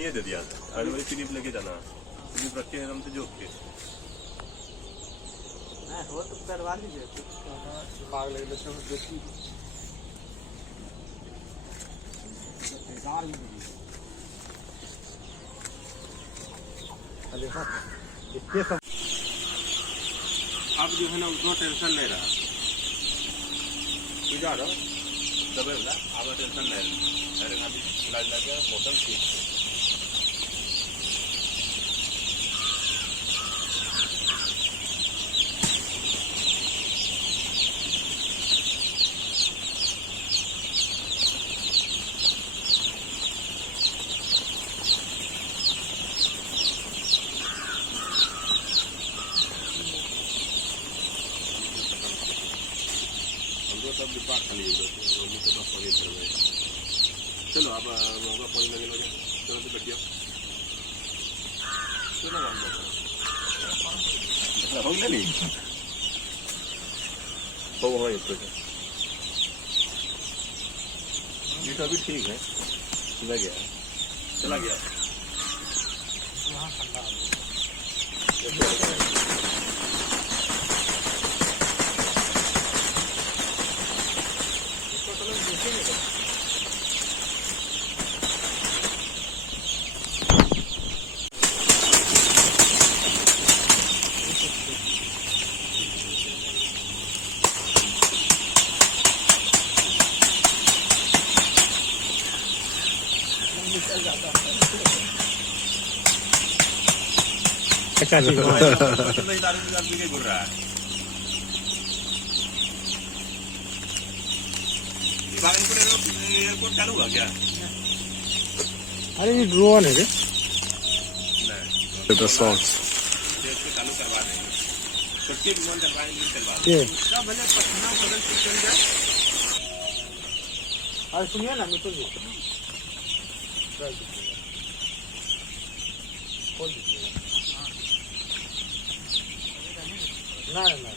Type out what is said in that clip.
ये दे दिया था, अरे वही स्लिप लेके जाना, स्लिप रख के एकदम से जोक के वो तो करवा लीजिए दिमाग लगे तो देखी अब जो है ना उतना टेंशन नहीं रहा, जा रहा दबे ना, अब टेंशन नहीं रहा, मेरे खाली इलाज लगे मौसम ठीक है। सब डिब्बा खाली हो गया, नीचे बस पानी भर गए। चलो अब होगा पानी लगे लगे, चलो तो बैठ जाओ, चलो हो गया नहीं हो वहाँ इस पर ये तो अभी ठीक है, चला गया चला गया वहाँ ठंडा हो गया। एयरपोर्ट चालू हुआ क्या? अरे ये ड्रोन है क्या? नहीं, चालू करवा देंगे, सबके विमान चलवाएंगे चलवा सब भले पटना बदल के चल जाए। अरे सुनिए ना मित्र जी, खोल दीजिएगा ना ना